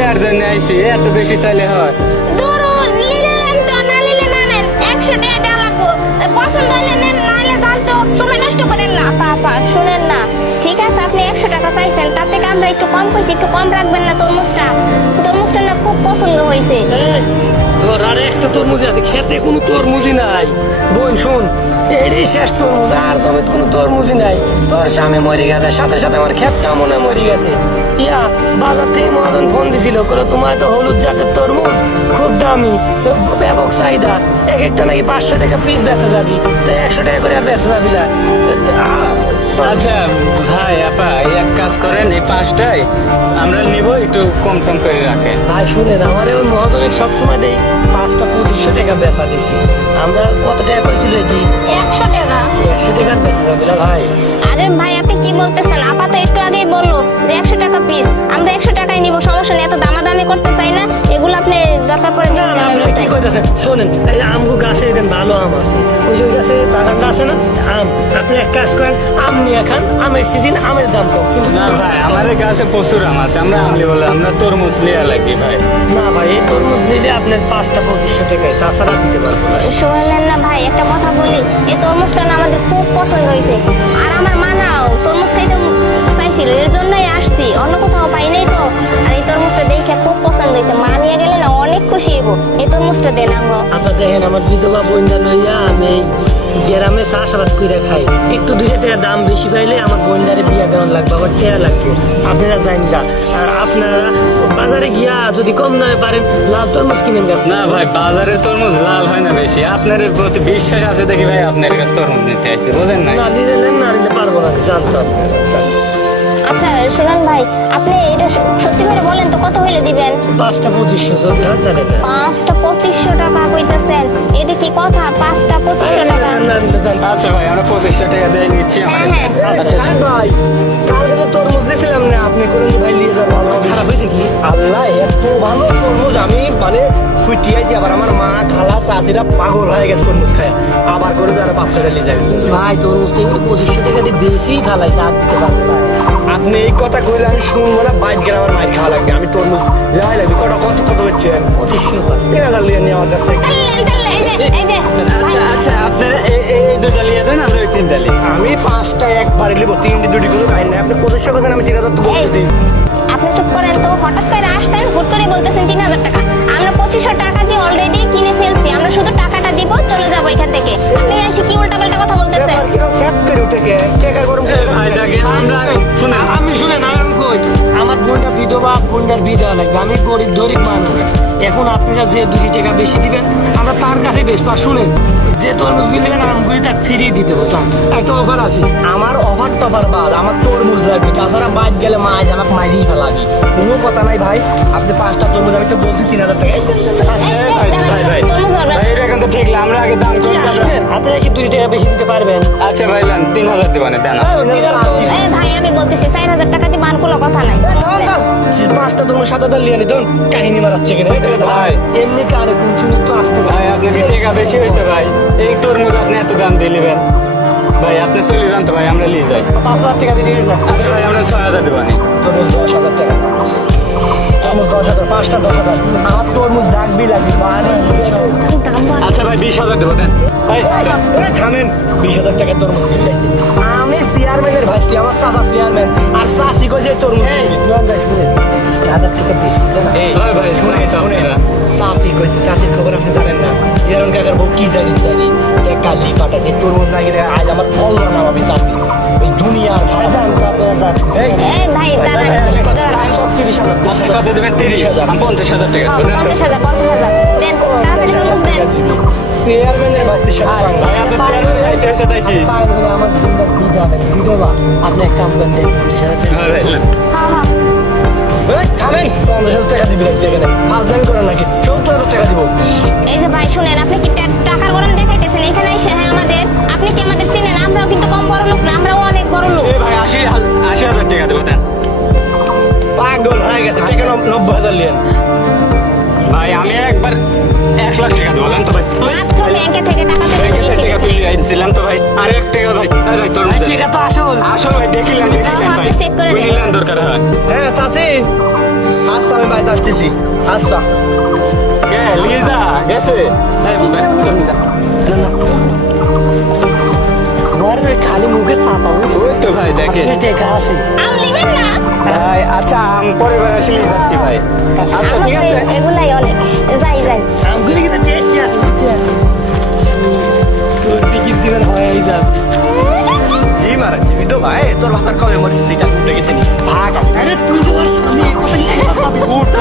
লিয়ার জন্য আইছি, এত বেশি চাইলে হয়? ধরুন নিলেন তো, না নিলে না নেন, 100 টাকা দেওয়া লাগবো। পছন্দ হলে নেন, না হলে যান তো, সময় নষ্ট করেন না। পাপা শুনেন না, ঠিক আছে আপনি 100 টাকা চাইছেন, তার থেকে আমরা একটু কম কইছি, একটু কম রাখবেন না? তরমুজটা না খুব পছন্দ হয়েছে। তোর আর একটা তরমুজ আছে, খেতে কোনো তরমুজই নাই। বোন শোন, এটাই শেষ তরমুজ, আর জমিতে কোনো তরমুজই নাই। তোর স্বামী মরে গেছে, সাথে সাথে আমার ক্ষেতটা মনে হয় মরে গেছে। ইয়া বাজার থেকে মহাজন ফোন দিছিল, করে তোমার তো হলুদ জাতের তরমুজ খুব দামি, ব্যাপক চাহিদা, এক একটা নাকি 500 টাকা পিস বেচা যাবি, তো 100 টাকা করে আর বেচা যাবি না। আচ্ছা ভাই আপা, এক কাজ করেন, এই 5টাই আমরা নিব, একটু কম কম করে রাখেন। ভাই শুনেন, আমার ওই মহাজনের সবসময় দেই 5টা 2500 টাকা বেচা দিছি। আমরা কত টাকা করেছিল এটি? 100 টাকা। 100 টাকার বেচা যাবে না ভাই। আরে ভাই আপনি কি বলতেছেন? আপা তো একটু আগেই বললো যে 100 টাকা পিস, আমরা 100 টাকায় নিব, সমস্যা নেই, এত দামাদামি করতে চাই না। এগুলো আপনি দরকার পড়ে না না, আপনি কি কইতাছেন? শোনেন, এই আমগো গাছে এখানে ভালো আম আছে, ওই যে ওই গাছে বাগানটা আছে না আম, আপনি এক কাজ করেন, আম নিয়ে খান, আমের সিজন, আমের দাম কম। কিন্তু না ভাই, আমাদের কাছে প্রচুর আম আছে, আমরা আমলি বলে আমরা তরমুজ লিয়া লাগি ভাই। না ভাই, এই তরমুজ নিলে আপনার 5টা 2500 টাকায়, তাছাড়া দিতে পারবো না। শুনলেন না ভাই, একটা কথা বলি, এই তরমুজটা না আমাদের খুব পছন্দ হয়েছে, আর আমার মানাও তরমুজ খাইতে চাইছিল, এর জন্যই আসছি, অন্য কোথাও পাই নাই তো। আর এই তরমুজটা দেখে খুব পছন্দ হয়েছে, মা নিয়ে গেলে না অনেক খুশি হইব। এই তরমুজটা দেন আঙ্গ। আপনার দেখেন, আমার বিধবা বোনটা লইয়া আমি গ্রামে চাষাবাদ করে খাই, একটু 2 টাকা দাম বেশি পাইলে আমার বোনদারে বিয়া দেওয়ান লাগবে, আবার টেয়া লাগবে। আপনারা জানেন না, আর আপনারা বাজারে গিয়া যদি কম দামে পারেন লাল তরমুজ কিনেন। না ভাই, বাজারে তরমুজ লাল হয় না বেশি, আপনার প্রতি বিশ্বাস আছে দেখি ভাই আপনার কাছে তরমুজ নিতে আসছে, বুঝেন না? না নিলে নেন, না নিলে পারবো না, জানতো আপনারা। আচ্ছা শুনুন ভাই, আপনি এটা সত্যি করে বলেন তো, কত হইলে দিবেন? 5টা 2500 যদি হয় তাহলে নেন। 5টা 2500 টাকা কইতেছেন? এটা কি কথা? 5টা 2500 টাকা? আচ্ছা ভাই, আমরা 2500 টাকা দিয়ে নিচ্ছি আমাদের। হ্যাঁ, আচ্ছা ভাই, কালকে যে তরমুজ দিয়েছিলাম না, আপনি করে ভাই নিয়ে যান, ভালো হবে। খারাপ হয়েছে কি? আল্লাহ, এত ভালো তরমুজ আমি মানে ফুটিয়েছি, আবার আমার মা খালা চাষিরা পাগল হয়ে গেছে তরমুজ খায়, আবার করে তারা 500 টাকা নিয়ে যাবে। ভাই তরমুজ তো এগুলো 2500 টাকা দিয়ে বেশি ফালাইছে, আর দিতে পারবো না। আপনি এই কথা কইলে আমি শুনবো না, বাইক গেলে আমার মাইর খাওয়া লাগবে। আমি তরমুজ লেওয়াই লাগবে, কত হচ্ছেন? 2500 3000 নিয়ে নিয়ে আমার কাছ থেকে। এই যে ভাই, আচ্ছা আপনারা এই দুটা লিয়ে যান, আমরা ওই 3টা লিয়ে। আমি 5টা একবারে নিবো, 3টি 2টি কোনো কাহিনী নাই। আপনি 2500 কথা, আমি 3000 তো বলতেছি। আপনি চুপ করেন তো, হঠাৎ করে আসতেন, হুট করে বলতেছেন 3000 টাকা। আমরা 2500 টাকা দিয়ে অলরেডি কিনে ফেলছি, আমরা শুধু টাকাটা দিব, চলে যাবো এখান থেকে। আপনি এসে কি উল্টাপাল্টা কথা বলতেছেন? ব্যাপার কিরকম সেট করে উঠে কে টাকা গরম করে ভাই দেখেন, শুনেন, আমি শুনেন, আমি কই আমার বোনটা বিধবা, বোনটার বিধবা লাগবে, আমি গরিব মানুষ। এখন আপনারা যে 2 টাকা বেশি দিবেন, আমরা তার কাছে বেশ পা। শুনেন, যে তরমুজ বিল দেবেন আমগুলি তাকে ফিরিয়ে দিতে হবে। একটা অফার আছে, আমার অফার টফার বাদ, আমার তরমুজ লাগবে, তাছাড়া বাইক গেলে মাছ আমাকে মাইরেই ফেলাবি, কোনো কথা নাই ভাই। আপনি 5টা তরমুজ, আমি তো বলছি 3000 টাকা। এই, ভাই তরমুজ ধরবেন। ভাই, এটা কিন্তু ঠিক না, আমরা আগে দাম কি আসবেন আপনারা কি 2 টাকা বেশি দিতে পারবেন? আচ্ছা ভাই, লান 3000 দেবেন, দেন। এই ভাই আমি বলতেছি 4000 টাকা দিব, আর কোনো কথা নাই। 5টা তরমুজ 7000 নিয়ে নিত, কাহিনী মারাচ্ছে কিনা ভাই এমনি কারে কোন শুনে তো আসতে ভাই, আপনার কি টাকা বেশি হয়েছে ভাই? এই তরমুজ আপনি এত দাম দিয়ে নেবেন ভাই? আপনি চলে যান তো ভাই, আমরা নিয়ে যাই। 5000 টাকা দিয়ে দিন। আচ্ছা ভাই, আমরা 6000 দেবানি। তরমুজ 10,000 টাকা, তরমুজ 10,000, 5টা 10,000, আমার তরমুজ লাগবেই লাগবে। দাম বল। আচ্ছা ভাই, 20,000 দেবো, দেন ভাই। থামেন, 20,000 টাকার তরমুজ দিয়ে দিয়েছি। আমি চেয়ারম্যানের ভাইছি, আমার চাচা চেয়ারম্যান, আর চাষি কই যে তরমুজ এই দিবি। নন ভাই শুনে 1000 টাকা বেশি দিতে না। এই ভাই ভাই, শুনে এটা শুনে এটা। চাষি কইছে, চাষির খবর আপনি জানেন না? চেয়ারম্যান কাকার বউ কি জানি কালি পাঠাচ্ছে তরমুজ না গেলে আজ আমার ফল নামাবে চাষি, ওই দুনিয়ার খারাপ। জান তো আপনারা জান। এই ভাই দাঁড়ান, 30,000 আপনি কত দেবেন? 30, আমি 50,000 টাকা দেবো, দেন তো। 50,000 দেন, তাড়াতাড়ি তরমুজ দেন। চেয়ারম্যানের ভাইছি সব ভাই আপনার চেয়ারম্যান আইসে এসে তাই কি? আমার বোনটার বিধবা, আপনি এক কাম করেন, 50,000 টাকা। হ্যাঁ ভাই, নেন। হ্যাঁ হ্যাঁ, থামেন, 50,000 টাকা দিবি লাগছে এখানে, ফালতামি করেন নাকি? 70,000 টাকা দিব। এই যে ভাই শুনেন, আপনি কি টাকার গরম দেখাইতেছেন এখানে এসে? হ্যাঁ আমাদের, আপনি কি আমাদের চিনেন? আমরাও কিন্তু কম বড় লোক না, আমরাও অনেক বড় লোক। এই ভাই, 80,000 টাকা দেবো, দেন। পাগল হয়ে গেছে, টাকা 90,000 লিয়েন। ভাই আমি একবার 1,00,000 টাকা দেবো, দেন তো ভাই। মাত্র ব্যাংকে থেকে টাকা তুলে ব্যাংকে নিয়েছি। টাকা তুলে আনছিলাম তো ভাই, আর 1 টাকা ভাই। এই ভাই, তরমুজ দেন। ঠিক আছে, তো আসল আসল ভাই, দেখিলেন হ্যাঁ, ভাই, আপনি check করে নেন। বুঝলেন দরকার হয়। হ্যাঁ চাচি, আসসালাম আমি বাড়িতে আসতেছি আচ্ছা কে লিজা গেছে এই, তুমি যা। আমার খালি মুখে চাপা ওই তো ভাই দেখে টেকা আছে আম নিবেন না ভাই আচ্ছা পরিবার আসলে যাচ্ছি ভাই আচ্ছা ঠিক আছে এগুলাই অনেক যাই যাই আমগুলি কিন্তু টেস্টি আছে তোর টিকিট দিবেন হয়ে যাবে এই মারাচ্ছি বিদো ভাই তোর বাবার কবে মরেছে সেটা উঠে গেছে নি ভাগ আরে তুই যে ওর সামনে কথা কি কথা উঠ উঠ